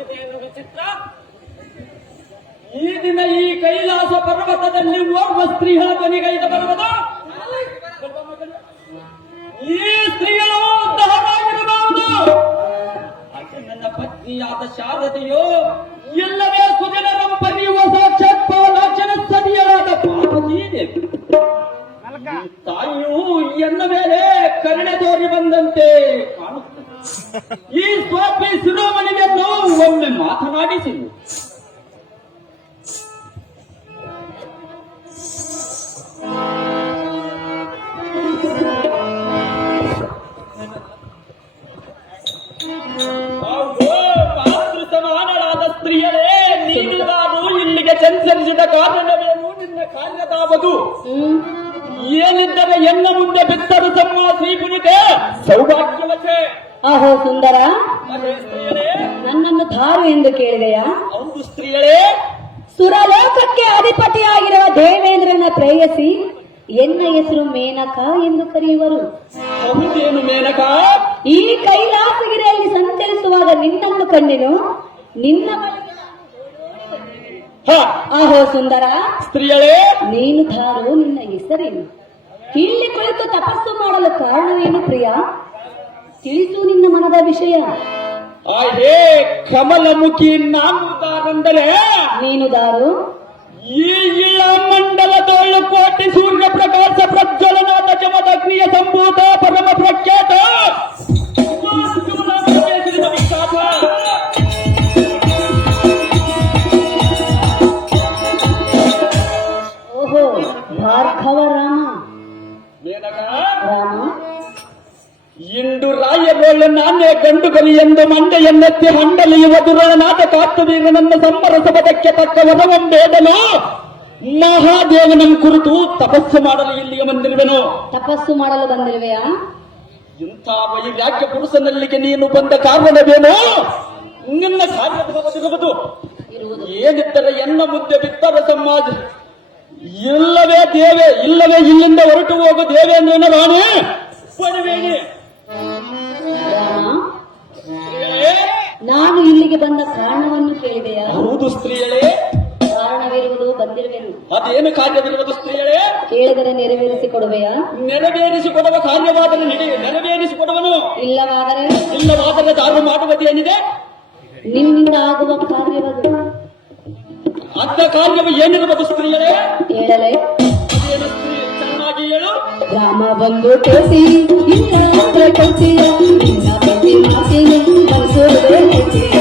ಇದೇನು ವಿಚಿತ್ರ. ಈ ದಿನ ಈ ಕೈಲಾಸ ಪರ್ವತದಲ್ಲಿ ಓರ್ವ ಸ್ತ್ರೀಗಳ ಧ್ವನಿಗೈದ ಬರುವುದು. ಈ ಸ್ತ್ರೀಗಳು ಉದ್ಧಾರವಾಗಿರಬಹುದು. ಆಕೆ ನನ್ನ ಪತ್ನಿಯಾದ ಶಾರದೆಯೋ ಎಲ್ಲವೇ ಸುಜನರಂ ಬರೆಯುವ ಸಾಕ್ಷಾತ್ ಪಾಲಾಕ್ಷಣ ಸತಿಯರಾದ ಪಾರ್ವತೀ ದೇವಿ. ತಾಯಿಯು ಎನ್ನ ಮೇಲೆ ಕರುಣೆ ತೋರಿ ಬಂದಂತೆ ಕಾಣುತ್ತದೆ. ಈ ಸ್ವಾಮಿ ಶಿರೋಮಣಿಯನ್ನು ಒಮ್ಮೆ ಮಾತನಾಡಿಸಿ. ಸಮಾನರಾದ ಸ್ತ್ರೀಯರೇ, ನೀನು ನಾನು ಇಲ್ಲಿಗೆ ಸಂಚರಿಸಿದ ಕಾರಣವೇನು? ನಿನ್ನ ಕಾರ್ಯದಾವದು ಏನಿದ್ದರೆ ಎನ್ನ ಮುಂದೆ ಬಿತ್ತರು ತಮ್ಮ ಶ್ರೀಪುನಿಗೆ ಸೌಭಾಗ್ಯವತೆ. ಆಹೋ ಸುಂದರ, ಸ್ತ್ರೀಯರೇ, ನನ್ನನ್ನು ಧಾರು ಎಂದು ಕೇಳಿದೆಯಾ? ಹೌದು ಸ್ತ್ರೀಯರೇ. ಸುರಲೋಕಕ್ಕೆ ಅಧಿಪತಿಯಾಗಿರುವ ದೇವೇಂದ್ರನ ಪ್ರೇಯಸಿ ಎನ್ನ ಹೆಸರು ಮೇನಕ ಎಂದು ಕರೆಯುವರು. ಹೌದೇನು ಮೇನಕ? ಈ ಕೈಲಾಸಗಿರಿಯಲ್ಲಿ ಸಂಚರಿಸುವಾಗ ನಿನ್ನನ್ನು ಕಂಡೆನು. ನಿನ್ನ ಆಹೋ ಸುಂದರ, ಸ್ತ್ರೀಯರೇ, ನೀನು ಧಾರು, ನಿನ್ನ ಹೆಸರೇನು? ಇಲ್ಲಿ ಕುಳಿತು ತಪಸ್ಸು ಮಾಡಲು ಕಾರಣವೇನು ಪ್ರಿಯ? ತಿಳಿಸು ನಿನ್ನ ಮನದ ವಿಷಯ. ಹೇ ಕಮಲಮುಖಿ, ನಾನು ದಾರಂದರೆ ನೀನು ದಾರು. ಈ ಇಳ ಮಂಡಲದೊಳ್ಳು ಕೋಟಿ ಸೂರ್ಯ ಪ್ರಕಾಶ ಪ್ರಜ್ವಲನಾದ ಜಮದಗ್ನಿಯ ಸಂಭೂತ ಪರಮ ಪ್ರಖ್ಯಾತ ಓಹೋ, ಭಾರ್ಗವ ರಾಮ. ರಾಮ, ಇಂದು ರಾಯರೋಳು ನಾನೇ ಗಂಡು ಗಲಿ ಎಂದು ಮಂಡೆಯನ್ನೆತ್ತಿ ಮಂಡಲಿಯುವ ದುರಳನಾದ ಕಾರ್ತವೀರ ನನ್ನ ಸಂಬರಸ ಪದಕ್ಕೆ ತಕ್ಕ ವರವಂಬೇಡಲು ಮಹಾದೇವನ ಕುರಿತು ತಪಸ್ಸು ಮಾಡಲು ಇಲ್ಲಿಗೆ ಬಂದಿರುವೆನು. ತಪಸ್ಸು ಮಾಡಲು ಬಂದಿರುವೆಯಾ? ಇಂಥ ವೈರಾಗ್ಯ ಪುರುಷನಲ್ಲಿಗೆ ನೀನು ಬಂದ ಕಾರಣವೇನು? ನಿನ್ನ ಕಾರ್ಯಭಾವದಿರುವುದು ಏನಿದ್ದರೆ ಎನ್ನ ಮುದ್ದೆ ಬಿತ್ತರ ಸಮಾಜ ಇಲ್ಲವೇ ದೇವೆ, ಇಲ್ಲವೇ ಇಲ್ಲಿಂದ ಹೊರಟು ಹೋಗು ದೇವೇಂದ್ರನ ರಾಣಿ ಪರವೇಣಿ. ನಾನು ಇಲ್ಲಿಗೆ ಬಂದ ಕಾರಣವನ್ನು ಕೇಳಿದೆಯಾ? ಹೌದು ಸ್ತ್ರೀಯಳೇ. ಕಾರಣವಿರುವುದು, ಬಂದಿರುವೆನು. ಅದೇನು ಕಾರ್ಯವಿರುವುದು ಸ್ತ್ರೀಯಳೇ? ಕೇಳಿದರೆ ನೆರವೇರಿಸಿಕೊಡುವೆಯಾ? ನೆರವೇರಿಸಿಕೊಡುವ ಕಾರ್ಯವಾದರೆ ನೆರವೇರಿಸಿಕೊಡುವನು. ಇಲ್ಲವಾದರೆ ದಾರು ಮಾಡುವುದೇನಿದೆ? ನಿನ್ನಿಂದ ಆಗುವ ಕಾರ್ಯವದು. ಅಂಥ ಕಾರ್ಯವು ಏನಿರುವುದು ಸ್ತ್ರೀಯಳೇ? ಹೇಳಲೇ? ಅದೇನು ಸ್ತ್ರೀ, ಚೆನ್ನಾಗಿ ಹೇಳು. ರಾಮ ಬಂದು ತೋಸಿ ಕೊಡ್ತೀಯ, ನಿನ್ನ ಪ್ರತಿ ಮಾತಿನ ಮನಸೋದೆ ಹೆಚ್ಚಿಯ.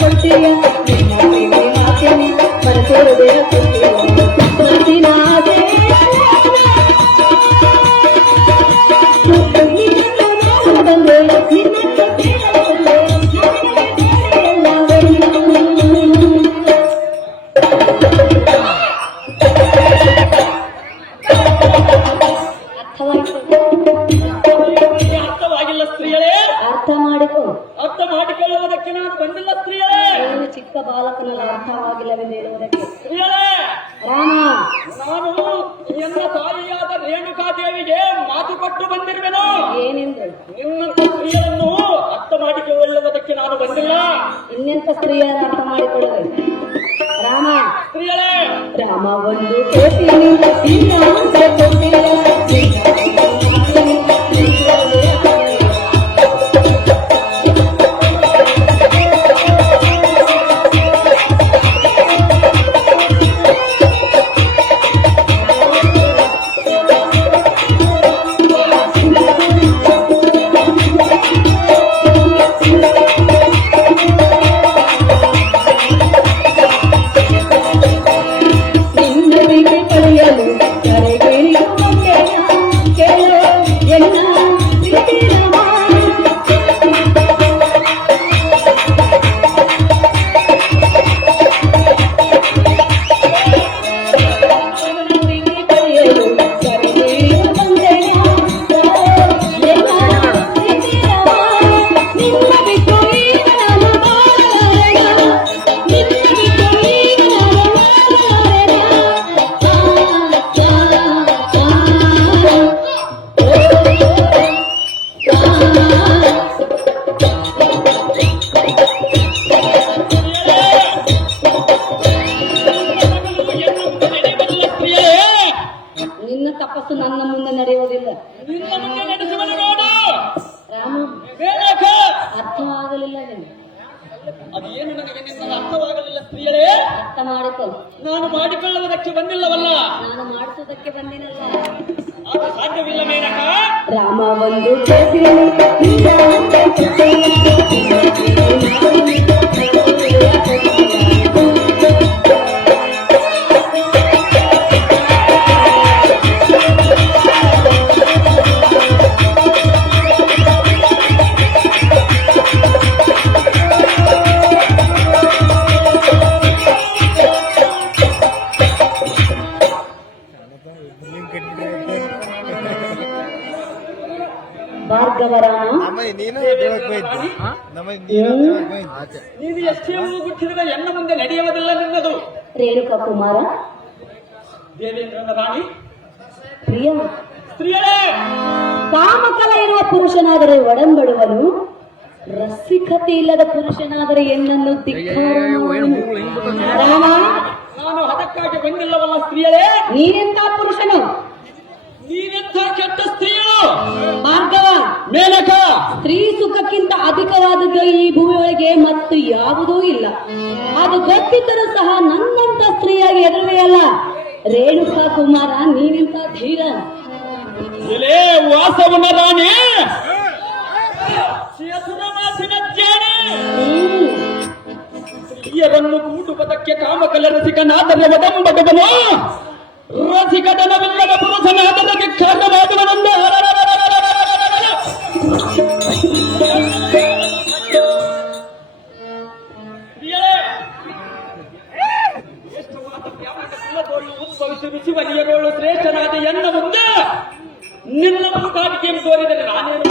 ಕೊಡ್ತೀಯ, ನಿನ್ನ ಪ್ರತಿ ಮಾತಿನ ಮನಸೋದೆ ಕೊಡ್ತೀಯ. ಅರ್ಥವಾಗಿಲ್ಲ ಸ್ತ್ರೀಯರೇ? ಅರ್ಥ ಮಾಡಿಕೊಳ್ಳುವುದಕ್ಕೆ ನಾನು ಬಂದಿಲ್ಲ ಸ್ತ್ರೀಯರೇ. ಚಿಕ್ಕ ಬಾಲಕನಲ್ಲಿ ಅರ್ಥವಾಗಿಲ್ಲವೆಂದು ಹೇಳುವುದಕ್ಕೆ. ಸ್ತ್ರೀಯರೇ, ರಾಮ, ನಾನು ಎನ್ನ ತಾಯಿಯಾದ ರೇಣುಕಾದೇವಿಗೆ ಮಾತು ಕೊಟ್ಟು ಬಂದಿರುವೆನು. ಏನೆಂದು? ನಿನ್ನಂತ ಸ್ತ್ರೀಯರನ್ನು ಅರ್ಥ ಮಾಡಿಕೊಳ್ಳುವುದಕ್ಕೆ ನಾನು ಬಂದಿಲ್ಲ. ಇನ್ನೆಂತ ಸ್ತ್ರೀಯರ ಅರ್ಥ ಮಾಡಿಕೊಳ್ಳುವೆ? ರಾಮ, ಸ್ತ್ರೀಯರೇ, ರಾಮ ಒಂದು ಕರೆಗೆ ಸ್ತ್ರೀಯರೇ, ಅರ್ಥ ಮಾಡಿಕೊ. ನಾನು ಮಾಡಿಕೊಳ್ಳುವುದಕ್ಕೆ ಬಂದಿಲ್ಲವಲ್ಲ, ನಾನು ಮಾಡಿಸುವುದಕ್ಕೆ ಬಂದಿನಲ್ಲ. ಅದು ಸಾಧ್ಯವಿಲ್ಲ ಮೇನಕ. ರಾಮ ಒಂದು ಕೇಸಿನ ಭಾರ್ಗವರಾಮ. ನೀನು ಎಷ್ಟೇ ಗುಟ್ಟಿರುವ ಎನ್ನ ಮುಂದೆ ನಡೆಯುವುದಿಲ್ಲ ನಿನ್ನದು. ರೇಣುಕಾ ಕುಮಾರ, ದೇವೇಂದ್ರನ ರಾಣಿ, ಪ್ರಿಯ, ಸ್ತ್ರೀಯರೇ, ಕಾಮಕಲ ಇರುವ ಪುರುಷನಾದರೆ ಒಡಂಬಡುವನು, ರಸಿಕತೆ ಇಲ್ಲದ ಪುರುಷನಾದರೆ ಎನ್ನನ್ನು ಧಿಕ್ಕಾರ ರಾಮ. ನಾನು ಅದಕ್ಕಾಗಿ ಬಂದಿಲ್ಲವಲ್ಲ ಸ್ತ್ರೀಯರೇ. ನೀನೆಂತ ಪುರುಷನು? ನೀನೆಂಥ ಕೆಟ್ಟ ಸ್ತ್ರೀಯಳು. ಭಾರ್ಗವ, ಮೇನಕ, ಸ್ತ್ರೀ ಸುಖಕ್ಕಿಂತ ಅಧಿಕವಾದದ್ದು ಈ ಭೂಮಿಯೊಳಗೆ ಮತ್ತು ಯಾವುದೂ ಇಲ್ಲ. ಅದು ಗೊತ್ತಿದ್ದರೂ ಸಹ ನನ್ನಂತ ಸ್ತ್ರೀಯಾಗಿ ಎದುರುವೆಯಲ್ಲ. ರೇಣುಕಾ ಕುಮಾರ, ನೀನೆಂತ ಧೀರ. ಎಲೆ ವಾಸವನ ರಾಣಿ, ಶಿರಸುರಮಾಸಿನ ಜಾಣೆ. ಸ್ತ್ರೀಯರನ್ನು ಕೂಡುವುದಕ್ಕೆ ಕಾಮಕಲ ರಸಿಕನಾದರೆ ಒಡಂಬಡುವನು, ರಸಿಕತನವಿಲ್ಲದ ಪುರುಷನಾದರೆ ಧಿಕ್ಕಾರವಾದವನಂದ. ಉದ್ಭವಿಸಿ ರುಚಿ ಬಲಿಯರೋಳು ಶ್ರೇಷ್ಠನಾದ ಎನ್ನ ಮುಂದೆ ನಿನ್ನ ಮೂಕಾಟಿಕೆ ತೋರಿದರೆ ನಾನೇನು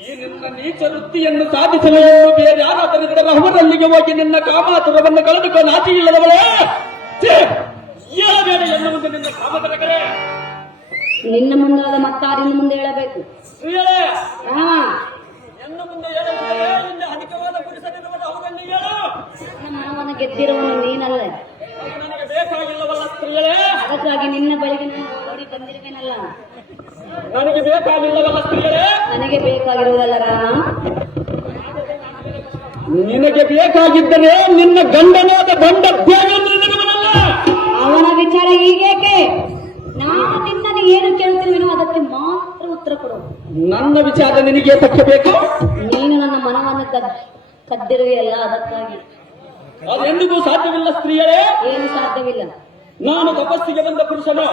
ಈ ನಿನ್ನ ನೀಚ ವೃತ್ತಿಯನ್ನು ಸಾಧಿಸಲು ಬೇರೆ ಯಾರಾದರಿದ್ದರೆ ಅವರಲ್ಲಿಗೆ ಹೋಗಿ ನಿನ್ನ ಕಾಮಾತುರವನ್ನು ಕಳೆದುಕೊಂಡು ನಾಚಿ ಇಲ್ಲದವಳೇ. ಹೇಳಬೇಡ ಎನ್ನ ಮುಂದೆ ನಿನ್ನ ಕಾಮತರಕರೇ. ನಿನ್ನ ಮುಂದಾದ ಮತ್ತಾರಿನ ಮುಂದೆ ಹೇಳಬೇಕು. ಸ್ತ್ರೀಯರೇ, ಹಾ, ಎನ್ನ ಮುಂದೆ ಹೇಳಬೇಕೇ. ಇಲ್ಲಿ ಅಧಿಕವಾದ ಪುರುಷನಿರುವುದು ಅವರಲ್ಲಿ ಹೇಳು. ನನ್ನ ಮಾವನ ಗೆದ್ದಿರುವನು ನೀನಲ್ಲ. ಅದು ನನಗೆ ಬೇಕಾಗಿಲ್ಲವಲ್ಲ ಸ್ತ್ರೀಯರೇ. ಅದಕ್ಕಾಗಿ ನಿನ್ನ ಬಳಿಗೆ ನಾನು ಓಡಿ ಬಂದಿರುವೆನಲ್ಲ. ನನಗೆ ಬೇಕಾಗಿಲ್ಲವಲ್ಲ ಸ್ತ್ರೀಯರೇ. ನನಗೆ ಬೇಕಾಗಿರುವುದಲ್ಲ ರಾಮ. ನಿನಗೆ ಬೇಕಾಗಿದ್ದರೆ ನಿನ್ನ ಗಂಡನಾದ ಬಂಡ ದೇವೇಂದ್ರನಲ್ಲ. ಅವನ ವಿಚಾರ ಹೀಗೇಕೆ? ನಾನು ನಿನ್ನನ್ನು ಏನು ಕೇಳುತ್ತಿರುವೆನೋ ಅದಕ್ಕೆ ಮಾತ್ರ ಉತ್ತರ ಕೊಡು. ನನ್ನ ವಿಚಾರ ನಿನಗೆ ತಕ್ಕಬೇಕು. ನೀನು ನನ್ನ ಮನವನ್ನು ಕದ್ದಿರುವೆಯಲ್ಲ, ಅದಕ್ಕಾಗಿ. ಅದೆಂದಿಗೂ ಸಾಧ್ಯವಿಲ್ಲ ಸ್ತ್ರೀಯರೇ. ಏನು ಸಾಧ್ಯವಿಲ್ಲ. ನಾನು ತಪಸ್ಸಿಗೆ ಬಂದ ಪುರುಷನು.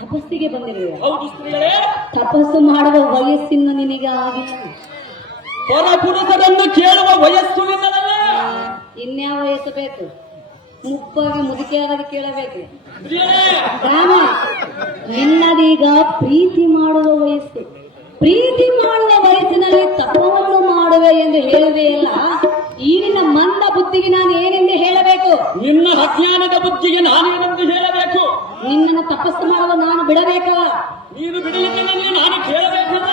ತಪಸ್ಸಿಗೆ ಬಂದಿರುವೆ. ಹೌದು ಸ್ತ್ರೀಯರೇ. ತಪಸ್ಸು ಮಾಡುವ ವಯಸ್ಸಿನ ನಿನಗೆ ಆಗಿಲ್ಲ. ಪರ ಪುರುಷರನ್ನು ಕೇಳುವ ವಯಸ್ಸು ನಿನ್ನದಲ್ಲ. ಇನ್ಯಾವ ವಯಸ್ಸು ಬೇಕು? ಮುಪ್ಪಾಗಿ ಮುದುಕಿಯಾದಾಗ ಕೇಳಬೇಕು. ಸ್ತ್ರೀಯರೇ, ರಾಮ, ನಿನ್ನದೀಗ ಪ್ರೀತಿ ಮಾಡುವ ವಯಸ್ಸು. ಪ್ರೀತಿ ಮಾಡುವ ವಯಸ್ಸಿನಲ್ಲಿ ತಪವನ್ನು ಮಾಡುವೆ ಎಂದು ಹೇಳುವೆಯಲ್ಲ, ಈ ನಿನ್ನ ಮಂದ ಬುದ್ಧಿಗೆ ನಾನು ಏನೆಂದು ಹೇಳಬೇಕು? ನಿನ್ನ ಅಜ್ಞಾನದ ಬುದ್ಧಿಗೆ ನಾನೇನೆಂದು ಹೇಳಬೇಕು? ನಿನ್ನನ್ನು ತಪಸ್ಸು ಮಾಡುವ ನಾನು ಬಿಡಬೇಕಲ್ಲ? ನೀನು ಬಿಡಲಿಕ್ಕೆ ನಾನು ಕೇಳಬೇಕಲ್ಲ.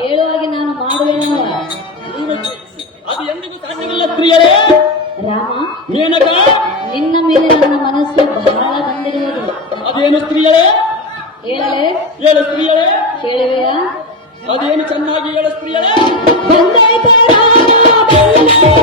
ಹೇಳುವಾಗೆ ನಾನು ಮಾಡುವೆನಲ್ಲ. ಅದು ಎಂದಿಗೂ ಸಾಧ್ಯವಿಲ್ಲ ಸ್ತ್ರೀಯರೇ. ರಾಮ, ಮೇನಕ, ನಿನ್ನ ಮೇಲೆ ನನ್ನ ಮನಸ್ಸು ಬಹಳ ಬಂದಿರುವುದು. ಅದೇನು ಸ್ತ್ರೀಯರೇ? ಹೇಳಲೇ? ಹೇಳು ಸ್ತ್ರೀಯರೇ. ಕೇಳುವೆಯಾ? ಅದೇನು ಚೆನ್ನಾಗಿ ಹೇಳು ಸ್ತ್ರೀಯರೇ. ಬಂದಾಯ್ತು ರಾಮ, ಬಂದಾಯ್ತು.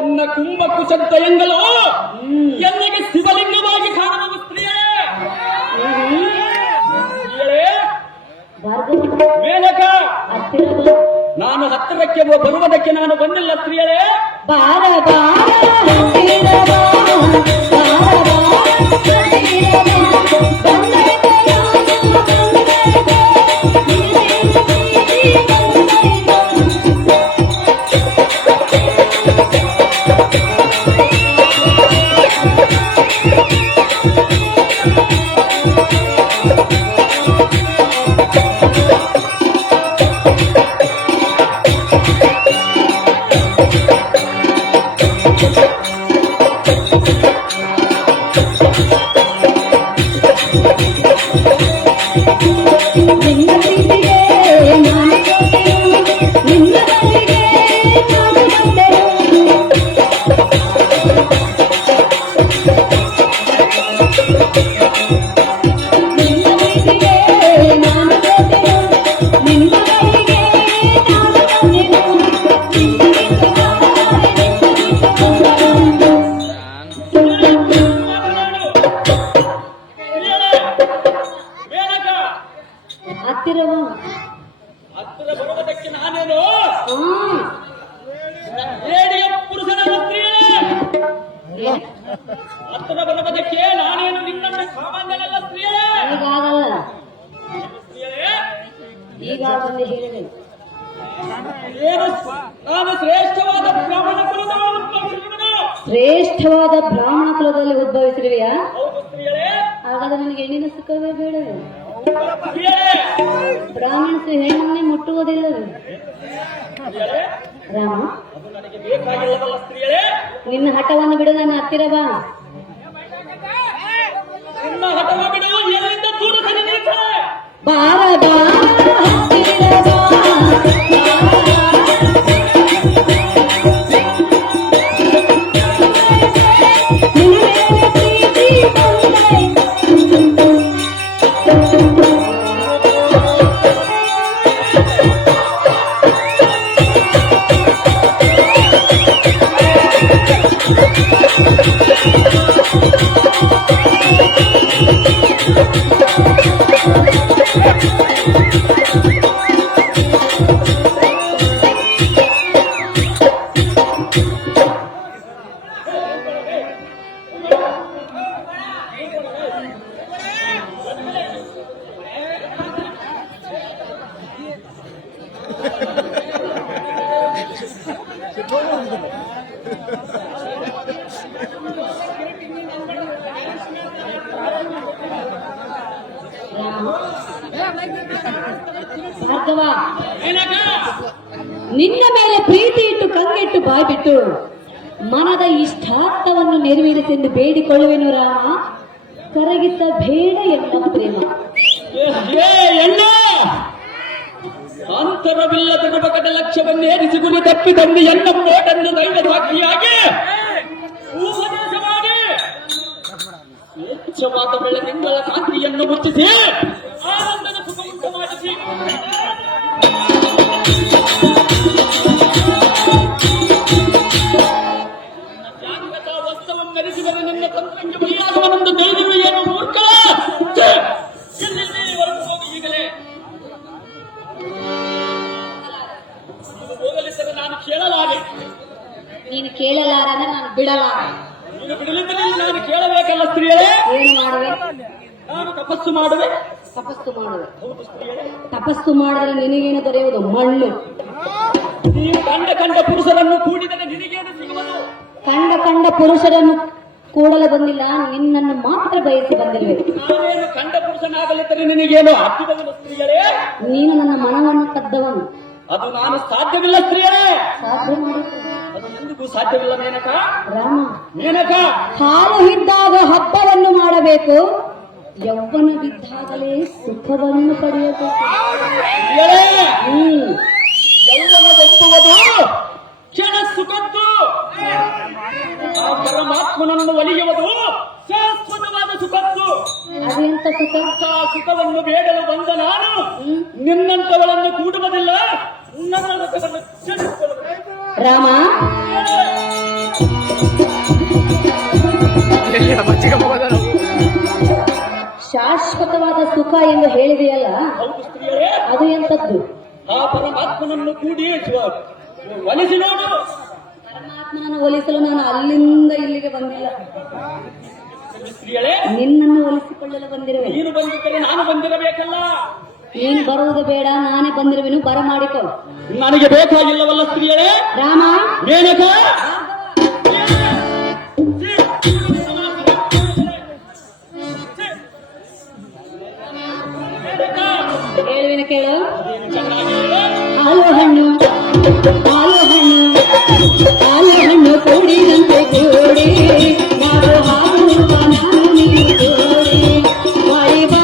ನನ್ನ ಕುಂಭಕ್ಕೂ ಚಂತ ಎಂಗಲೋ ಎಲ್ಲಿಗೆ ಶಿವಲಿಂಗವಾಗಿ ಕಾಣುವ ಸ್ತ್ರೀಯೇ. ಮೇನಕ, ನಾನು ಹತ್ತಿರಕ್ಕೆ ಬರುವುದಕ್ಕೆ ನಾನು ಬಂದಿಲ್ಲ ಸ್ತ್ರೀಯರೇ. ಬಾರ ಬಾರ ಹತ್ತಿರ ಬಾ, ಬಾರ ಹತ್ತಿರ ಬರುವುದಕ್ಕೆ ನಾನೇನು ನಿನ್ನನ್ನು ಸಾಮಾನ್ಯನಲ್ಲ ಸ್ತ್ರೀಯೇ. ಈಗಾಗಲ್ಲ, ಸ್ತ್ರೀಯೇ, ಈಗಾಗಲೇ ಹೇಳಿದೆ. ಏನು ನಾನು ಶ್ರೇಷ್ಠವಾದ ಬ್ರಾಹ್ಮಣ ಕುಲದವಳು ಉದ್ಭವಿಸಿರುವೆನು. ಶ್ರೇಷ್ಠವಾದ ಬ್ರಾಹ್ಮಣ ಕುಲದಲ್ಲಿ ಉದ್ಭವಿಸಿರುವೆಯಾ? ಹೌದು ಸ್ತ್ರೀಯೇ. ಹಾಗಾದ್ರೆ ನನಗೆ ಹೆಣ್ಣಿನ ಸುಖವೇ ಬೇಡವೇ? ಸ್ತ್ರೀಯೇ, ಬ್ರಾಹ್ಮಣರು ಹೆಣ್ಣನ್ನೇ ಮುಟ್ಟುವುದಿಲ್ಲವೇ? ಸ್ತ್ರೀಯೇ, ರಾಮ, ಅದು ನನಗೆ ಬೇಕಾಗಿಲ್ಲವಲ್ಲ ಸ್ತ್ರೀಯೇ. ನಿನ್ನ ಹಠವನ್ನು ಬಿಡು, ನನ್ನ ಹತ್ತಿರ ಬಾ. ನಿನ್ನ ಹಠವ ಬಿಡು, ಎಲ್ಲಿಂದ ದೂರ ಸರಿ ನಿಲ್ತದೆ. ಬಾರ ಬಾರ ಹತ್ತಿರ ಬಾ. ಭಾರ್ಗವ, ನಿನ್ನ ಮೇಲೆ ಪ್ರೀತಿ ಇಟ್ಟು ಕಂಗೆಟ್ಟು ಬಾಯ್ಬಿಟ್ಟು ಮನದ ಇಷ್ಟಾರ್ಥವನ್ನು ನೆರವೇರಿಸೆಂದು ಬೇಡಿಕೊಳ್ಳುವೆನು ರಾಮ. ಕರಗಿಸ ಬೇಡ ಎನ್ನ ಪ್ರೇಮ. ಎಣ್ಣ ಅಂತರವಿಲ್ಲದ ನಮಕಟ ಲಕ್ಷ್ಯವನ್ನೇರಿಸಿ ಗುರಿ ತಪ್ಪಿ ತಂದು ಎನ್ನ ಮೋಟನ್ನು ದೈವ ಸಾಕ್ಷಿಯಾಗಿ ಉಪದೇಶ ಮಾಡಿ ವೆಚ್ಚವಾದ ಬೆಳದಿಂಗಳ ಕಾಂತಿಯನ್ನು ಮುಚ್ಚಿಸಿ ಆನಂದದ ಸುಖ ಉಂಟು ಮಾಡಿಸಿ ಜಾಗೃತ ವಸ್ತುವನ್ನು ಮೆರೆಸಿದರೆ ನಿನ್ನ ತಂತ್ರಕ್ಕೆ ಬಲಿಯಾಗುವನೊಂದು ಧೈರ್ಯವೇ ಏನು ಮೂರ್ಖ. ಹೊರಟು ಹೋಗಿ ಈಗಲೇ. ಹೋಗಲಿದ್ದರೆ ನಾನು ಕೇಳಲಾರೆ. ನೀನು ಕೇಳಲಾರನ ನಾನು ಬಿಡಲಾರ. ನೀನು ಬಿಡಲಿದ್ದರೆ ನಾನು ಕೇಳಬೇಕಲ್ಲ ಸ್ತ್ರೀಯರೇ. ಏನು ಮಾಡುವೆ? ನಾನು ತಪಸ್ಸು ಮಾಡುವೆ. ತಪಸ್ಸು ಮಾಡುವೆ. ಹೌದು ಸ್ತ್ರೀಯರೇ. ತಪಸ್ಸು ಮಾಡಿದರೆ ನಿನಗೇನು ದೊರೆಯುವುದು? ಮಣ್ಣು. ನೀವು ಕಂಡ ಪುರುಷರನ್ನು ಕೂಡಿದರೆ ನಿನಗೇನು ಸಿಗುವುದು? ಕಂಡ ಪುರುಷರನ್ನು ಕೂಡಲು ಬಂದಿಲ್ಲ, ನಿನ್ನನ್ನು ಮಾತ್ರ ಬಯಸಿ ಬಂದಿರುವೆ. ನಾನೇನು ಕಂಡ ಪುರುಷನಾಗಲಿದ್ದರೆ ನಿನಗೇನು ಹತ್ತಿರವಿಲ್ಲ ಸ್ತ್ರೀಯರೇ. ನೀನು ನನ್ನ ಮನವನ್ನು ಕದ್ದವನು. ಅದು ನಾನು ಸಾಧ್ಯವಿಲ್ಲ ಸ್ತ್ರೀಯರೇ. ಸಾಧ್ಯ ಮಾಡುತ್ತೆ. ಅದು ಎಂದಿಗೂ ಸಾಧ್ಯವಿಲ್ಲ ಮೇನಕ. ರಾಮ, ಮೇನಕ, ಹಾಲು ಇದ್ದಾಗ ಹಬ್ಬವನ್ನು ಮಾಡಬೇಕು, ಯೌವನವಿದ್ದಾಗಲೇ ಸುಖವನ್ನು ಪಡೆಯಬೇಕು. ಯೌವನವೆಂಬುವುದು ಕ್ಷಣ ಸುಖದ್ದು. ಆ ಪರಮಾತ್ಮನನ್ನು ಒಲಿಯುವುದು ಶಾಶ್ವತವಾದ ಸುಖದ್ದು. ಅದೆಂತ ಸುಖ? ಆ ಸುಖವನ್ನು ಬೇಡಲು ಬಂದ ನಾನು ನಿನ್ನಂತವಳನ್ನು ಕೂಡುವುದಿಲ್ಲ. ನನ್ನ ಸುಖವನ್ನು ಕ್ಷಣಿಸಿಕೊಳ್ಳುವುದು. ರಾಮ, ಶಾಶ್ವತವಾದ ಸುಖ ಎಂದು ಹೇಳಿದೆಯಲ್ಲ, ಹೌದು ಸ್ತ್ರೀಯರೇ. ಅದು ಎಂತದ್ದು? ಆ ಪರಮಾತ್ಮನನ್ನು ಕೂಡಿ ಒಲಿಸಿ ನೋಡು. ಪರಮಾತ್ಮನನ್ನು ಒಲಿಸಲು ನಾನು ಅಲ್ಲಿಂದ ಇಲ್ಲಿಗೆ ಬಂದಿಲ್ಲ, ಸ್ತ್ರೀಯರೇ. ನಿನ್ನನ್ನು ಒಲಿಸಿಕೊಳ್ಳಲು ಬಂದಿರುವೆ. ನೀನು ಬಂದಿದ್ದರೆ ನಾನು ಬಂದಿರಬೇಕಲ್ಲ. ನೀನು ಬರುವುದು ಬೇಡ, ನಾನೇ ಬಂದಿರುವೆನು. ಬರಮಾಡಿಕೊ. ನನಗೆ ಬೇಕಾಗಿಲ್ಲವಲ್ಲ ಸ್ತ್ರೀಯರೇ. ರಾಮ, ಮೇನಕ, ಹೇಳುವಿನ ಕೇಳು. ಚೆನ್ನಾಗಿ ಹಾಲು ಹಣ್ಣು ಕೂಡಿದಂತೆ ಕೂಡಿ ನಾವು ಹಾಡುವ ನಾನು ನೀನು ಕೂಡಿ ವಾಡಿ ಬಾ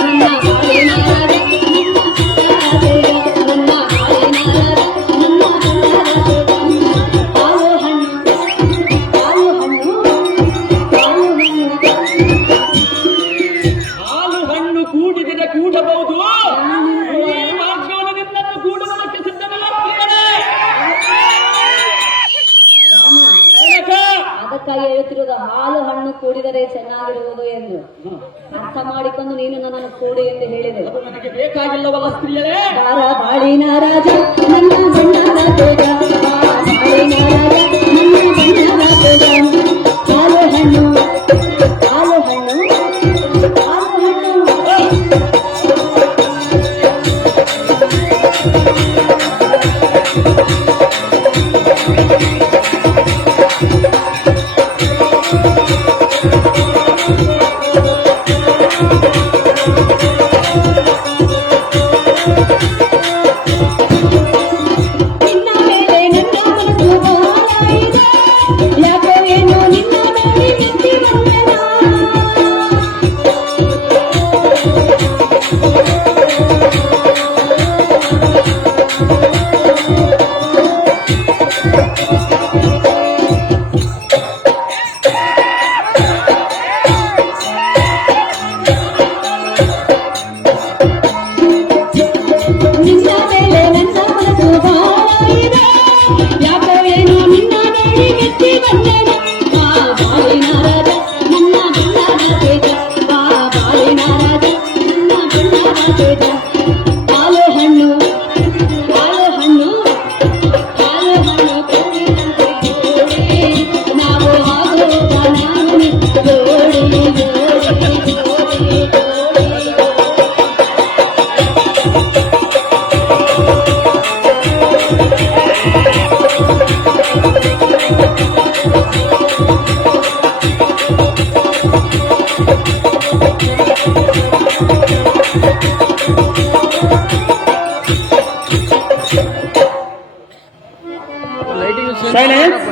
ನನ್ನ ಹಾಲಿನಾರ ನನ್ನ ಹಾಲಿನಾರ ನನ್ನ ಹಾಲು ಹಣ್ಣು ಹಾಲು ಹಣ್ಣು ಕೂಡಿದರೆ ಕೂಡಬಹುದು. ಈ ವಾಗ್ದಾನದಿಂದಲೂ ಕೂಡುವುದಕ್ಕೆ ಸಿದ್ಧವಿಲ್ಲ ಸ್ತ್ರೀಯರೇ. ಮೇನಕ, ಅದಕ್ಕಾಗಿ ಹೇಳ್ತಿರೋದು ಹಾಲು ಹಣ್ಣು ಕೂಡಿದರೆ ಚೆನ್ನಾಗಿರುವುದು ಎಂದು. ಅರ್ಥ ಮಾಡಿಕೊಂಡು ನೀನು ನನ್ನನ್ನು ಕೂಡಿ ಎಂದು ಹೇಳಿದೆ. ಅದು ನನಗೆ ಬೇಕಾಗಿಲ್ಲವಲ್ಲ ಸ್ತ್ರೀಯರೇ. ಬಾಳಿನ ರಾಜ ನನ್ನ ಬಣ್ಣದ ತೇಜ, ಬಾಳಿನ ರಾಜ ಮೆಚ್ಚಿ ಬಂದೆನು ಬಾ ಬಾಳಿನ ರಾಜ ನನ್ನ ಬಣ್ಣದ ತೇಜ ಬಾ ಬಾಳಿನ ರಾಜ ನನ್ನ ಬಣ್ಣದ ತೇಜ ಹಾಲು ಹಣ್ಣು ಹಾಲು ಹಣ್ಣು ಹಾಲು ಹಣ್ಣು ತೋರಿದಂತೆ ಜೋಡಿ ನಾವು ಹಾಡುವ ನಾನು ಜೋಡಿ ಜೋಡಿ ಜೋಡಿ ಜೋಡಿ ಸೈಲೆನ್ಸ್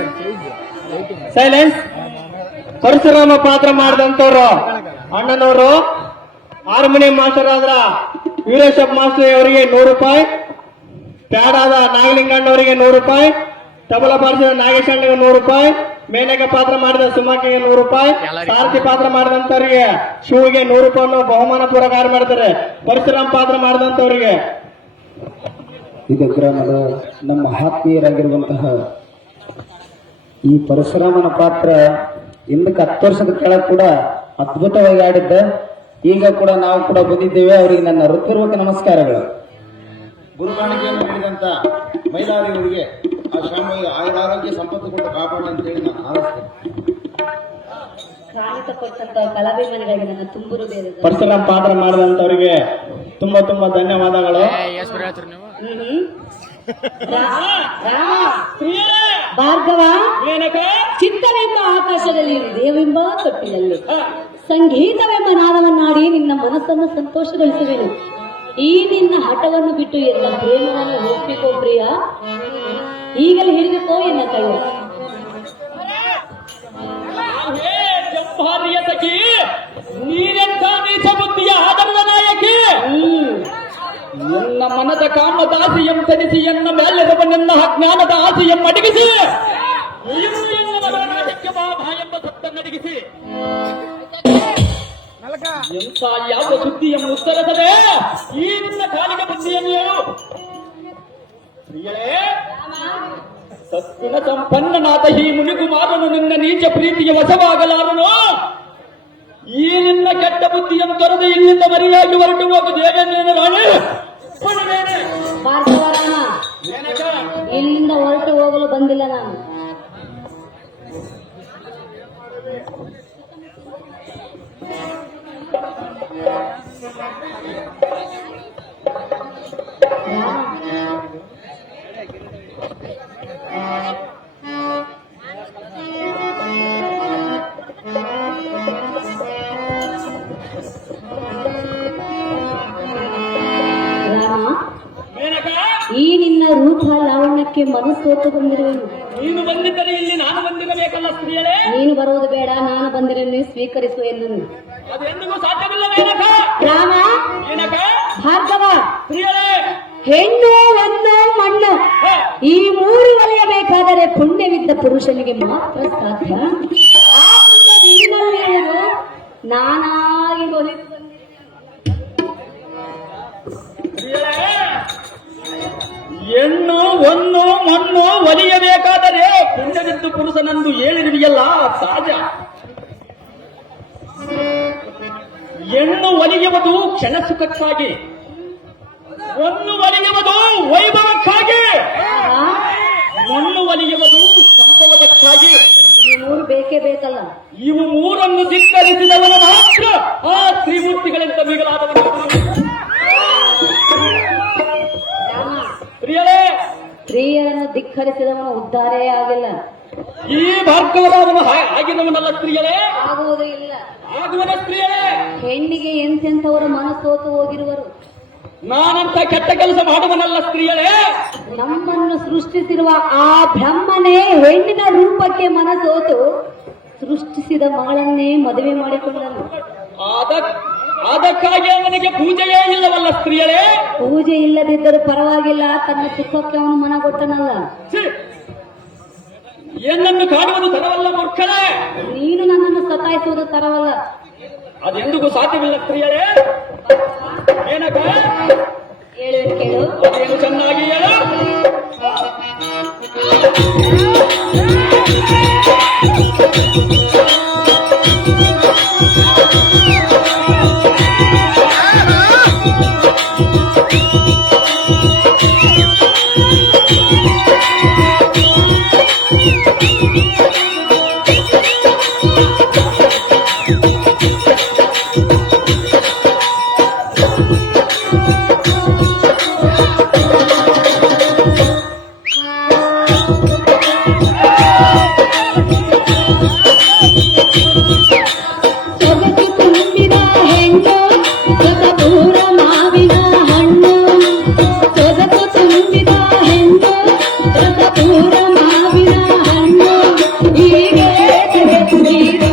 ಸೈಲೆನ್ಸ್. ಪರಶುರಾಮ ಪಾತ್ರ ಮಾಡಿದಂತವ್ರು ಅಣ್ಣನವರು, ಹಾರ್ಮೋನಿಯಂ ಮಾಸ್ಟರ್ ಆದ್ರ ವೀರೇಶಪ್ಪ ಮಾಸ್ಟರ್ ಅವರಿಗೆ 100 ರೂಪಾಯಿ, ಪ್ಯಾಡ್ ಆದ ನಾಗಲಿಂಗಣ್ಣವರಿಗೆ 100 ರೂಪಾಯಿ, ತಬಲ ಬಾರಿಸಿದ ನಾಗೇಶ್ ಅಣ್ಣಗೆ 100 ರೂಪಾಯಿ, ಮೇನಕ ಪಾತ್ರ ಮಾಡಿದ ಸುಮಾಕಿಗೆ 100 ರೂಪಾಯಿ, ಸಾರಥಿ ಪಾತ್ರ ಮಾಡಿದಂತವರಿಗೆ ಶಿವಗೆ 100 ರೂಪಾಯಿಯನ್ನು ಬಹುಮಾನ ಪುರಸ್ಕಾರ ಮಾಡ್ತಾರೆ. ಪರಶುರಾಮ ಪಾತ್ರ ಮಾಡಿದಂತವರಿಗೆ ಇದು ಗ್ರಾಮದ ನಮ್ಮ ಆತ್ಮೀಯರಾಗಿರುವಂತಹ ಈ ಪರಶುರಾಮನ ಪಾತ್ರ ಹಿಂದಕ್ಕೆ 10 ವರ್ಷದ ಕೆಳಗೆ ಕೂಡ ಅದ್ಭುತವಾಗಿ ಆಡಿದ್ದ. ಈಗ ಕೂಡ ನಾವು ಕೂಡ ಬಂದಿದ್ದೇವೆ. ಅವರಿಗೆ ನನ್ನ ಹೃತ್ಪೂರ್ವಕ ನಮಸ್ಕಾರಗಳು. ಗುರುಕಾಣಿಕೆಯನ್ನು ನೀಡಿದಂತ ಮೈಲಾರಿಯವರಿಗೆ ಆ ಶ್ಯಾಮಯ್ಯ ಆಯುರಾರೋಗ್ಯ ಸಂಪತ್ತು ಕೊಟ್ಟು ಕಾಪಾಡ ಅಂತೇಳಿ ನಾನು ಹಾರೈಸ್ತೇನೆ. ಕಾಣಿತ ಕೊಟ್ಟಂತ ಕಲಾಭಿಮಾನಿಗಳಿಗೆ ನನ್ನ ತುಂಬು ಹೃದಯದ ಪರಶುರಾಮ ಪಾತ್ರ ಮಾಡಿದಂತವರಿಗೆ ತುಂಬಾ ತುಂಬಾ ಧನ್ಯವಾದಗಳು. ಭಾರ್ಗವ ಚಿತ್ತವೆಂಬ ಆಕಾಶದಲ್ಲಿ ದೇವೆಂಬ ತೊಟ್ಟಿನಲ್ಲಿ ಸಂಗೀತವೆಂಬ ನಾದವನ್ನಾಡಿ ನಿನ್ನ ಮನಸ್ಸನ್ನು ಸಂತೋಷಗೊಳಿಸುವೆನು. ಈ ನಿನ್ನ ಹಠವನ್ನು ಬಿಟ್ಟು ಎಲ್ಲ ಪ್ರೇಮವನ್ನು ಒಪ್ಪಿಕೋ ಪ್ರಿಯ, ಈಗಲೇ ಹಿಡಿದುಕೋ ಎನ್ನ ಕೈ. ಜಂಭಾರಿಯ ಸಖಿ, ನೀರೆಂಥ ನೀಚ ಬುದ್ಧಿಯ ಆಧಾರದ ನಾಯಕಿ, ಎನ್ನ ಮನದ ಕಾಮದಾಸಿಯಂ ಸರಿಸಿ ಎನ್ನ ಮೇಲೆರವನೆನ್ನ ಅಜ್ಞಾನದ ಆಸೆಯಂ ಅಡಗಿಸಿ ಎಂಬ ಸತ್ತ ನಡಗಿಸಿ ಎಂಥ ಯಾವ ಸುದ್ದಿಯನ್ನು ಉತ್ತರಿಸದೆ ಈ ನಿನ್ನ ಕಾಲಿನ ಬುದ್ಧಿಯನ್ನು ಹೇಳು. ಪ್ರಿಯಳೇ, ಸದ್ಗುಣ ಸಂಪನ್ನನಾದ ಈ ಮುನಿಕುಮಾರನು ನಿನ್ನ ನೀಚ ಪ್ರೀತಿಯ ವಶವಾಗಲಾರನು. ಈ ನಿನ್ನ ಕೆಟ್ಟ ಬುದ್ಧಿಯನ್ನು ತೊರೆದು ಇಲ್ಲಿಂದ ಮರಿಯಾಗಿ ಹೊರಟು ಹೋಗು ದೇವೇಂದ್ರನ ರಾಣಿ. ಭಾರ್ಗವರಾಮ, ಇಲ್ಲಿಂದ ಹೊರಟು ಹೋಗಲು ಬಂದಿಲ್ಲ ನಾನು. ಈ ನಿನ್ನ ರೂಪ ಲಾವಣ್ಯಕ್ಕೆ ಮನಸ್ಸೋತು ಬಂದಿರುವೆನು. ನೀನು ಬಂದಿದ್ದರೆ ಇಲ್ಲಿ ನಾನು ಬಂದಿರಬೇಕಲ್ಲ ಸ್ತ್ರೀಯರೇ. ನೀನು ಬರುವುದು ಬೇಡ, ನಾನು ಬಂದಿರನ್ನು ಸ್ವೀಕರಿಸು ಎಂದನು. ಅದು ಎಂದಿಗೂ ಸಾಧ್ಯವಿಲ್ಲ ಮೇನಕ. ರಾಮ, ಮೇನಕ, ಭಾರ್ಗವ, ಸ್ತ್ರೀಯರೇ, ಹೆಣ್ಣು ಹೊನ್ನು ಮಣ್ಣು ಈ ಮೂರು ಒಲೆಯಬೇಕಾದರೆ ಪುಣ್ಯವಿದ್ದ ಪುರುಷನಿಗೆ ಮಾತ್ರ ಸಾಧ್ಯ. ಆ ಪುಣ್ಯ ನಿನ್ನಲ್ಲಿರುವುದು. ನಾನಾಗಿ ಒಲಿದು ಹೆಣ್ಣು ಹೊನ್ನು ಮಣ್ಣು ಒಲಿಯಬೇಕಾದರೆ ಪುಣ್ಯವಿದ್ದು ಪುರುಷನಂದು ಹೇಳಿರುವಿಯಲ್ಲ ಸಹಜ. ಹೆಣ್ಣು ಒಲಿಯುವುದು ಕ್ಷಣ ಸುಖಕ್ಕಾಗಿ, ಹೊನ್ನು ಒಲಿಯುವುದು ವೈಭವಕ್ಕಾಗಿ, ಮಣ್ಣು ಒಲಿಯುವುದು ಸಂಭವಕ್ಕಾಗಿ. ಈ ಮೂರು ಬೇಕೇ ಬೇಕಲ್ಲ. ಇವು ಮೂರನ್ನು ಧಿಕ್ಕರಿಸಿದವನು ಮಾತ್ರ ಆ ತ್ರಿಮೂರ್ತಿಗಳಿಂದ ಮಿಗಿಲಾದವನು. ಪ್ರಿಯರೇ, ಸ್ತ್ರೀಯರನ್ನು ಧಿಕ್ಕರಿಸಿದವನು ಉದ್ಧಾರೇ ಆಗಿಲ್ಲ. ಈ ಭಾರ್ಗವರಾಮನು ಆಗಿದವನಲ್ಲ ಸ್ತ್ರೀಯರೇ, ಆಗುವುದೂ ಇಲ್ಲ. ಆಗುವನ ಸ್ತ್ರೀಯರೇ. ಹೆಣ್ಣಿಗೆ ಎಂತೆಂಥವರು ಮನಸ್ಸೋತು ಹೋಗಿರುವರು. ನಾನಂತ ಕೆಟ್ಟ ಕೆಲಸ ಮಾಡುವನಲ್ಲ ಸ್ತ್ರೀಯರೇ. ನಮ್ಮನ್ನು ಸೃಷ್ಟಿಸಿರುವ ಆ ಬ್ರಹ್ಮನೇ ಹೆಣ್ಣಿನ ರೂಪಕ್ಕೆ ಮನಸ್ಸೋತು ಸೃಷ್ಟಿಸಿದ ಮಗಳನ್ನೇ ಮದುವೆ ಮಾಡಿಕೊಂಡನು. ಅದಕ್ಕಾಗಿ ಅವನಿಗೆ ಪೂಜೆಯೇ ಇಲ್ಲವಲ್ಲ ಸ್ತ್ರೀಯರೇ. ಪೂಜೆ ಇಲ್ಲದಿದ್ದರೂ ಪರವಾಗಿಲ್ಲ, ತನ್ನ ಸುಖಕ್ಕೆ ಅವನು ಮನಗೊಟ್ಟನಲ್ಲ. ಏನನ್ನು ಕಾಣುವುದು ತರವಲ್ಲ ಮೂರ್ಖರೇ. ನೀನು ನನ್ನನ್ನು ಸತಾಯಿಸುವುದು ತರವಲ್ಲ. ಅದೆಂದಿಗೂ ಸಾಧ್ಯವಿಲ್ಲ ಸ್ತ್ರೀಯರೇ. ಏನಕ್ಕ ಹೇಳುವೆ ಕೇಳು. ಅದೇನು ಚೆನ್ನಾಗಿ ಹೇಳು. ಸೊಗಸು ತುಂಬಿದ ಹೆಣ್ಣು ರಸಪೂರ ಮಾವಿನ ಹಣ್ಣು ಸೊಗಸು ತುಂಬಿದ ಹೆಣ್ಣು ರಸಪೂರ ಮಾವಿನ ಹಣ್ಣು ಹೀಗೆ ಹೀಗೆ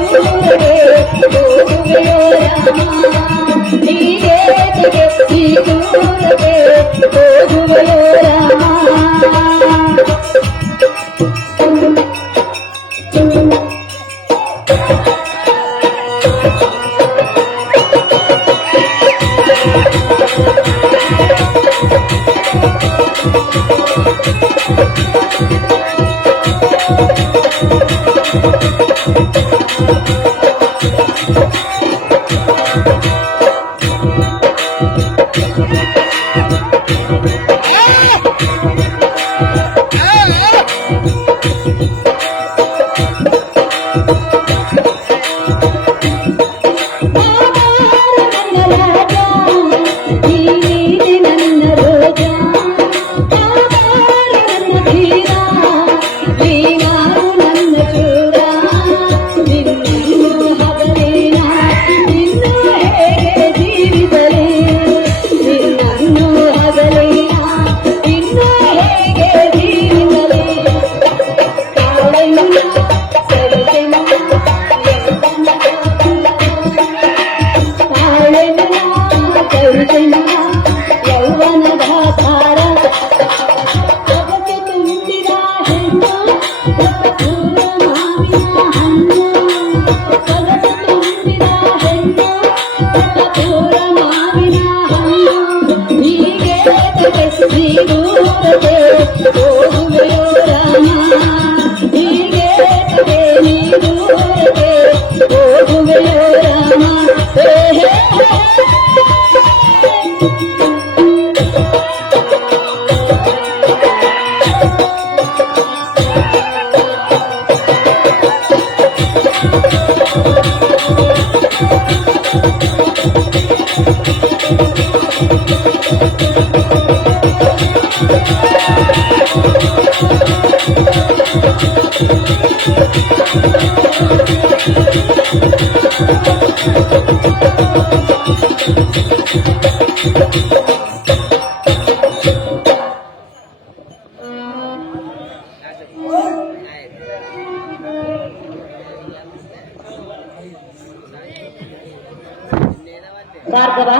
ಭಾರ್ಗವ,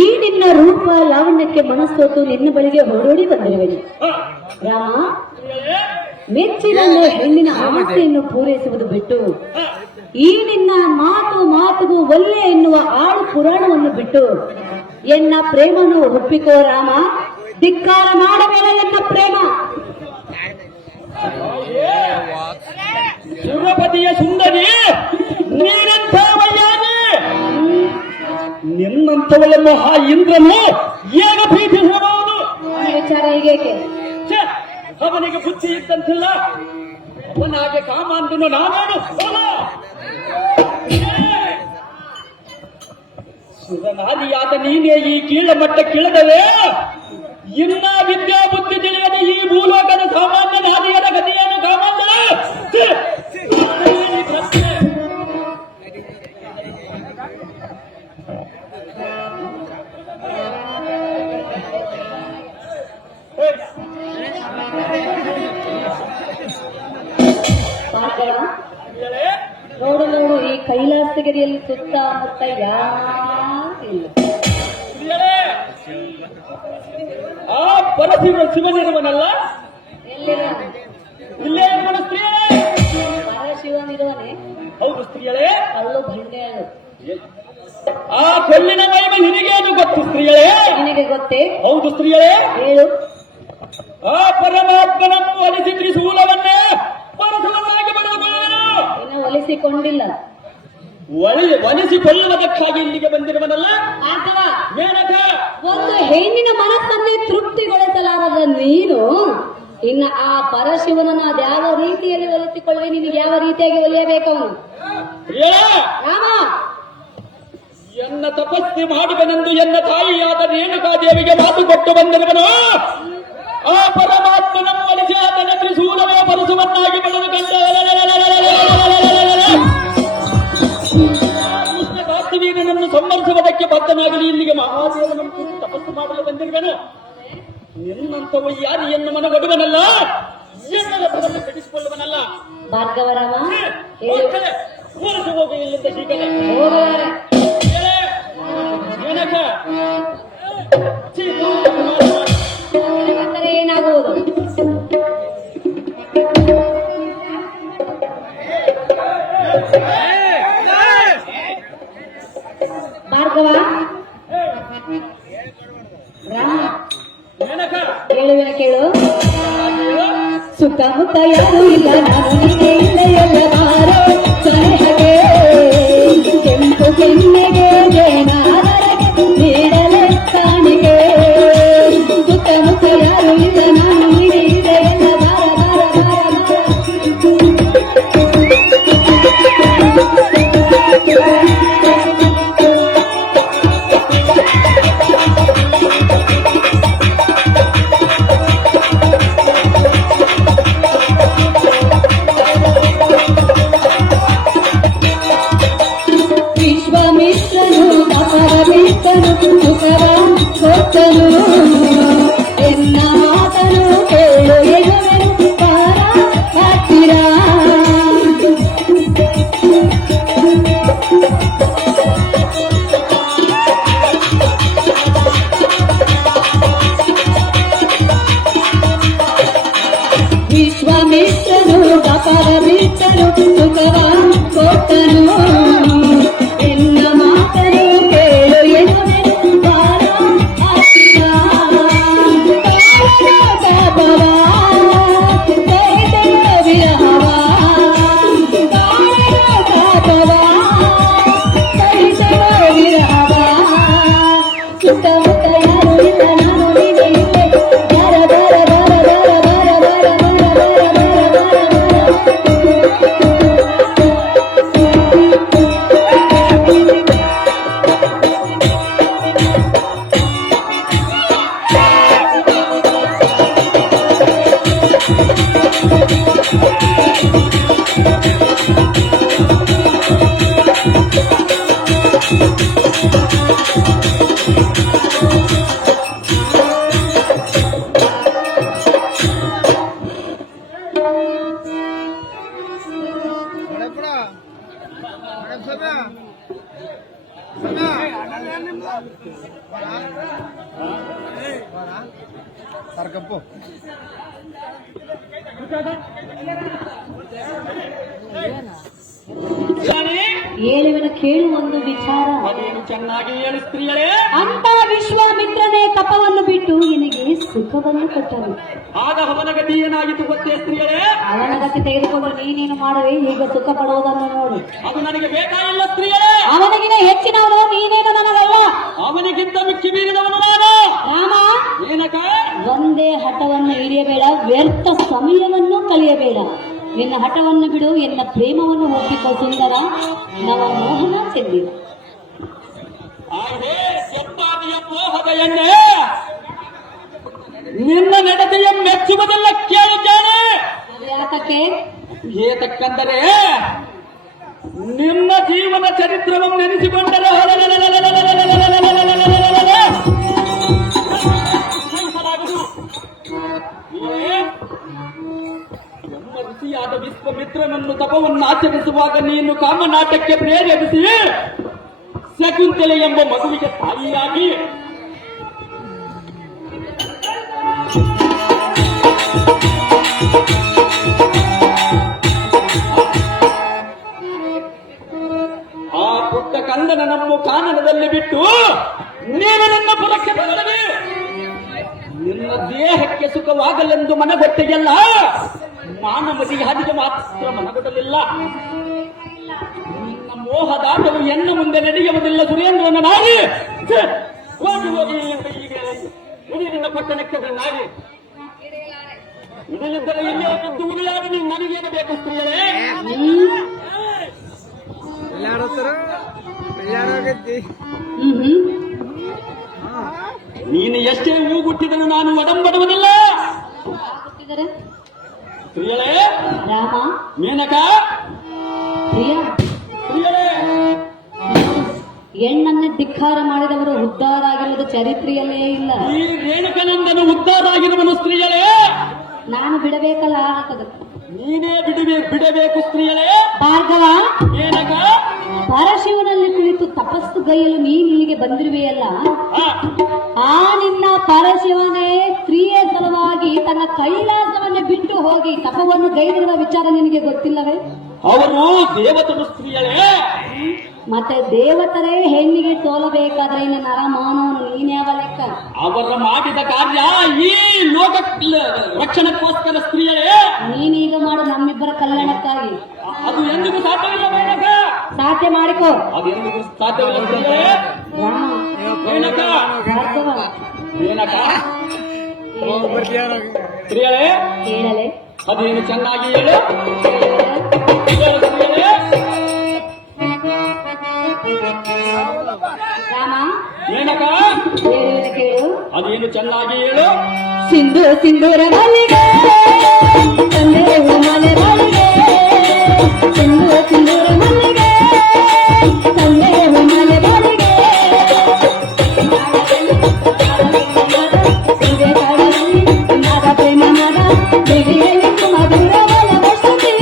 ಈ ನಿನ್ನ ರೂಪ ಲಾವಣ್ಯಕ್ಕೆ ಮನಸ್ಸೊತ್ತು ನಿನ್ನ ಬಳಿಗೆ ಹೊರಡಿ ಬಂದಿರುವೆನು. ರಾಮ, ಮೆಚ್ಚಿದ ಹೆಣ್ಣಿನ ಆಸೆಯನ್ನು ಪೂರೈಸುವುದು ಬಿಟ್ಟು ಈ ನಿನ್ನ ಮಾತಿಗೂ ಒಲ್ಲೆ ಎನ್ನುವ ಆಳು ಪುರಾಣವನ್ನು ಬಿಟ್ಟು ಎನ್ನ ಪ್ರೇಮನು ಒಪ್ಪಿಕೋ ರಾಮ. ಧಿಕ್ಕಾರ ಮಾಡಬೇಡ ಎನ್ನ ಪ್ರೇಮ. ಸುರಪತಿಯ ಸುಂದರಿ, ನೀನಂಥ ವಯ್ಯಾರಿ, ನಿನ್ನಂಥವಳ ಮಹಾ ಇಂದ್ರನು ಏನ ಪ್ರೀತಿ ಹೊರಡುವುದು? ವಿಚಾರ ಹೀಗೇಕೆ? ಅವನಿಗೆ ಬುದ್ಧಿ ಇದ್ದಂತಿಲ್ಲ. ಅವನಾಗೆ ಕಾಮಾಂಧನು ನಾನೇನು? ಸುರನಾದಿಯಾದ ನೀನೇ ಈ ಕೀಳ ಮಟ್ಟಕ್ಕಿಳಿದವೇ? ಇನ್ನ ವಿದ್ಯಾ ಬುದ್ಧಿ ತಿಳಿಯದ ಈ ಭೂಲೋಕದ ಸಾಮಾನ್ಯ ನಾದಿಯರ ಗತಿಯನ್ನು ಕಾಮಾಂಧ. ನೋಡು ನೋಡು, ಈ ಕೈಲಾಸಗಿರಿಯಲ್ಲಿ ಸುತ್ತಮುತ್ತ ಯಾರಿಲ್ಲ. ಆ ಪರಶಿವ ಶಿವನಿರುವನಲ್ಲ, ಎಲ್ಲಿರ? ಇಲ್ಲೇ ಇರುವನು ಸ್ತ್ರೀಯೇ. ಪರಶಿವನಿರುವನೆ? ಹೌದು ಸ್ತ್ರೀಯಳೇ. ಕಳ್ಳು ಬಂಡೆಯಳು. ಆ ಕೊಲ್ಲಿನ ಮಹಿಮೆ ನಿನಗೇನು ಗೊತ್ತು ಸ್ತ್ರೀಯಳೇ? ನಿನಗೆ ಗೊತ್ತೇ? ಹೌದು ಸ್ತ್ರೀಯಳೇ. ಹೇಳು. ಆ ಪರಮಾತ್ಮನನ್ನು ಒಲಿಸಿ ತ್ರಿಶೂಲವನ್ನೇ ಪರಶುವನಾಗಿ ಪಡೆದುಕೊಳ್ಳಲು ಇನ್ನು ಒಲಿಸಿಕೊಂಡಿಲ್ಲ. ಒಲಿಸಿಕೊಳ್ಳುವುದಕ್ಕಾಗಿ ಇಲ್ಲಿಗೆ ಬಂದಿರುವನಲ್ಲ. ಅಥವಾ ಏನಕ? ಒಂದು ಹೆಣ್ಣಿನ ಮನಸ್ಸನ್ನೇ ತೃಪ್ತಿಗೊಳಿಸಲಾರದ ನೀನು ಇನ್ನ ಆ ಪರಶಿವನನ್ನ ಅದ್ಯಾವ ರೀತಿಯಲ್ಲಿ ಒಲಿಸಿಕೊಳ್ಳುವೆ, ನಿನಗೆ ಯಾವ ರೀತಿಯಾಗಿ ಒಲಿಯಬೇಕು ಅವನು? ರಾಮ, ಎನ್ನ ತಪಸ್ಸೆ ಮಾಡುವನೆಂದು ಎನ್ನ ತಾಯಿಯಾದ ರೇಣುಕಾದೇವಿಗೆ ಮಾತು ಕೊಟ್ಟು ಬಂದಿರುವನು. ಆ ಪರಮಾತ್ಮ ನಮ್ಮ ಒಲಿಸಿ ಆತನ ತ್ರಿಶೂಲವೇ ಪರಶುವನ್ನಾಗಿ ಬೆಳೆದು ಕಾರ್ತಿವೀರ್ಯನನ್ನು ಸಂಹರಿಸುವುದಕ್ಕೆ ಬದ್ಧನಾಗಲಿ ಇಲ್ಲಿಗೆ ಮಹಾದೇವನನ್ನು ತಪಸ್ಸು ಮಾಡಲು ಬಂದಿರುವನು. ನಿನ್ನಂತ ಯಾರಿಯನ್ನು ಮನಗೊಡುವನಲ್ಲ, ಎನ್ನದ ಪದವನ್ನು ಕಟ್ಟಿಸಿಕೊಳ್ಳುವನಲ್ಲ. ಭಾರ್ಗವರಾಮ, ಹೊರಟು ಹೋಗು ಇಲ್ಲಿಂದ ಶೀಘ್ರ. ಏನಾಗುವುದು? ಭಾರ್ಗವ, ಹೇಳುವಿನ ಕೇಳು. ಸುತ್ತಮುತ್ತ ಯಾರು ಇಲ್ಲ, ನಾನು ನೀನೇ ಇಲ್ಲ, ಎಲ್ಲ ಬಾರೋ ಸಲಹೆಗೆ ಕೆಂಪು ಕೆನ್ನೆಗೆ ಜೇನಾದರಗೆ ನೀಡಲೆ ಕಾಣಿಗೆ. ಸುತ್ತಮುತ್ತ ಯಾರು ಇಲ್ಲ, ನಾನು ನೀನೇ ಇಲ್ಲ, ಎಲ್ಲ ಬಾರ ಬಾರ ಬಾರ ವಿಶ್ವಾಮಿತ್ರನು ಅಪರಮಿತ್ರನು ಸುಖವ ಕೊಟ್ಟನು. ಎನ್ನ ಮಾತನು ಕೇಳು ಎನ್ನುವೆನು ಪಾರ ಹತ್ತಿರ. ವಿಶ್ವಾಮಿತ್ರನು ಅಪರಮಿತ್ರನು ಸುಖವ ಕೊಟ್ಟನು. ಎನ್ನ ಮಾತನು ಕೇಳು ಎನ್ನುವೆನು ಬಾರ ಹತ್ತಿರ. ತಾಪವ ಕೈತೆಯ ವಿರಹವ, ತಾಪವ ಕೈತೆಯ ವಿರಹವ. ಸುತ್ತಮುತ್ತ ಯಾರು ಇಲ್ಲ, ನಾನು ನೀನೇ ಇಲ್ಲೇ, ಬಾರ ಬಾರ ಬಾರ ಬಾರ ಬಾರ ಬಾರ ಬಾರ ಬಾರ ಸರ್ಕಪ್ಪು ಏಳುವಿನ ಕೇಳು ಒಂದು ವಿಚಾರ. ಅದೇನು ಚೆನ್ನಾಗಿ ಹೇಳು ಸ್ತ್ರೀಯರೇ. ಅಂತ ವಿಶ್ವಾಮಿತ್ರನೇ ತಪವನ್ನು ಬಿಟ್ಟು ನಿನಗೆ ಸುಖವನ್ನು ಕೊಟ್ಟರು. ಆಗ ಅವನ ಗತಿ ಏನಾಗಿತ್ತು ಗೊತ್ತೇ ಸ್ತ್ರೀಯರೇ? ಅವನ ಗತಿ ತೆಗೆದುಕೊಂಡು ನೀನೇನು ಮಾಡುವೆ, ಈಗ ಸುಖ ಪಡುವುದನ್ನು ನೋಡು. ಅದು ನನಗೆ ಬೇಕಾಗಿಲ್ಲ ಸ್ತ್ರೀಯರೇ. ಅವನಿಗಿನ ಹೆಚ್ಚಿನವನು ನೀನೇನು ನನಗಲ್ಲ. ಅವನಿಗಿಂತ ಮಿಕ್ಕಿ ಮೀರಿದವನು ನಾನು. ರಾಮ, ಏನಕ ಒಂದೇ ಹಠವನ್ನು ಹಿಡಿಯಬೇಡ, ವ್ಯರ್ಥ ಸಮಯವನ್ನು ಕಳೆಯಬೇಡ. ನಿನ್ನ ಹಠವನ್ನು ಬಿಡು, ಎನ್ನ ಪ್ರೇಮವನ್ನು ಒಪ್ಪಿಕೊ ಸುಂದರ ನವ ಮೋಹನ ಚೆಂದಿರ. ಆಯ್ದೆ ಕೆಂಪಾದಿಯ ಮೋಹದ ಎಣ್ಣೆ ನಿನ್ನ ನಡತೆಯ ಮೆಚ್ಚುವುದೆಲ್ಲ ಕೇಳಿದ್ದೇನೆ. ಯಾತಕ್ಕೆ? ಏತಕ್ಕಂದರೆ ನಿಮ್ಮ ಜೀವನ ಚರಿತ್ರವನ್ನು ನೆನೆಸಿಕೊಂಡರೆ ನಮ್ಮ ಋಷಿಯಾದ ವಿಶ್ವಮಿತ್ರನನ್ನು ತಪವನ್ನು ಆಚರಿಸುವಾಗ ನೀನು ಕಾಮನಾಟಕ್ಕೆ ಪ್ರೇರೇಪಿಸಿ ಶಕುಂತಲೆ ಎಂಬ ಮಗುವಿಗೆ ತಾಯಿಯಾಗಿ ಆ ಪುಟ್ಟ ಕಂದನ ನಮ್ಮ ಕಾನನದಲ್ಲಿ ಬಿಟ್ಟು ನೀನು ನಿನ್ನ ಪುರಕ್ಕೆ ಬರಲಿ. ನಿನ್ನ ದೇಹಕ್ಕೆ ಸುಖವಾಗಲೆಂದು ಮನಗೊಟ್ಟೆಯಲ್ಲ, ಮಾನವನಿಗೆ ಹದಿಗೆ ಮಾತ್ರ ಮನಗೊಡಲಿಲ್ಲ. ನಿನ್ನ ಮೋಹದಾಟವು ಎನ್ನ ಮುಂದೆ ನಡೆಯುವುದಿಲ್ಲ ಸುರೇಂದ್ರನಾಗಿ. ಹೋಗಿ ಹೋಗಿ ಈಗ ನಿನ್ನ ಪಟ್ಟಣಕ್ಕೆ ನಾಗಿ ಇದರಿದ್ದರೆ ಇಲ್ಲೇ ಬಿದ್ದು ಉರಿಯಾಡಿ ನೀನು ನನಗೇನು ಬೇಕು ಸ್ತ್ರೀಯರೇ? ನೀನು ಎಷ್ಟೇ ಹೂಗುಟ್ಟಿದರೂ ನಾನು ಒಡಂಬಡುವುದಿಲ್ಲ. ಕೊಟ್ಟಿದ್ದಾರೆ ಸ್ತ್ರೀಯರೇ, ರಾಮ, ಮೇನಕ, ಪ್ರಿಯ, ಸ್ತ್ರೀಯರೇ, ಹೆಣ್ಣನ್ನ ಧಿಕ್ಕಾರ ಮಾಡಿದವರು ಉದ್ಧಾರ ಆಗಿರುವುದು ಚರಿತ್ರೆಯಲ್ಲೇ ಇಲ್ಲ. ಈ ರೇಣುಕನಂದನು ಉದ್ಧಾರ ಆಗಿರುವನು ಸ್ತ್ರೀಯರೇ. ನಾನು ಬಿಡಬೇಕಲ್ಲ ಆಗದ. ನೀನೇ ಬಿಡಬೇಕು ಸ್ತ್ರೀಯರೇ. ಭಾರ್ಗವ, ಮೇನಕ, ಪರಶಿವನಲ್ಲಿ ಕುಳಿತು ತಪಸ್ಸು ಗೈಯಲು ನೀನು ಇಲ್ಲಿಗೆ ಬಂದಿರುವೆಯಲ್ಲ, ಆ, ಆ ನಿನ್ನ ಪರಶಿವನೇ ಸ್ತ್ರೀಯ ಸಲುವಾಗಿ ತನ್ನ ಕೈಲಾಸವನ್ನೇ ಬಿಟ್ಟು ಹೋಗಿ ತಪವನ್ನು ಗೈದಿರುವ ವಿಚಾರ ನಿನಗೆ ಗೊತ್ತಿಲ್ಲವೇ? ಅವರು ದೇವತರು ಸ್ತ್ರೀಯರೇ. ಮತ್ತೆ ದೇವತರೇ ಹೆಣ್ಣಿಗೆ ಸೋಲಬೇಕಾದ್ರೆ ಇನ್ನು ನರಮಾನವನು ನೀನ್ಯಾವ ಲೆಕ್ಕ? ಅವರ ಮಾಡಿದ ಕಾರ್ಯ ಈ ಲೋಕ ರಕ್ಷಣಕ್ಕೋಸ್ಕರ ಸ್ತ್ರೀಯರೇ. ನೀನೀಗ ಮಾಡು ನಮ್ಮಿಬ್ಬರ ಕಲ್ಯಾಣಕ್ಕಾಗಿ. ಅದು ಎಂದಿಗೂ ಸಾಧ್ಯವಿಲ್ಲ ಮೇನಕ. ಸಾಧ್ಯ ಮಾಡಿಕೋ. ಅದು ಎಂದಿಗೂ ಸಾಧ್ಯವಿಲ್ಲ ಸ್ತ್ರೀಯರೇ. ರಾಮ, ಮೇನಕ, ಭಾರ್ಗವ, ಮೇನಕ, ಸ್ತ್ರೀಯರೇ, ಹೇಳಲೆ. ಅದೇನು ಚೆನ್ನಾಗಿ ಹೇಳು. ಹೇಳು ಸ್ತ್ರೀಯರೇ. ರಾಮ, ಮೇನಕ, ಹೇಳುವುದು ಕೇಳು. ಅದೇನು ಚೆನ್ನಾಗಿ ಹೇಳು. ಸಿಂಧು ಸಿಂಧೂರ ಮಲ್ಲಿಗೆ ತಂದೆ ಮನೆ ಮಲ್ಲಿಗೆ, ಸಿಂಧು ಸಿಂಧೂರ ಮಲ್ಲಿಗೆ ತಂದೆ ಮನೆ ಮಲ್ಲಿಗೆ, ನಾದ ಪ್ರೇಮ ನಾದ ಬಿಡಿಯಲ್ಲಿ ಮಧುರ ಬಲವಸ್ತುತಿ.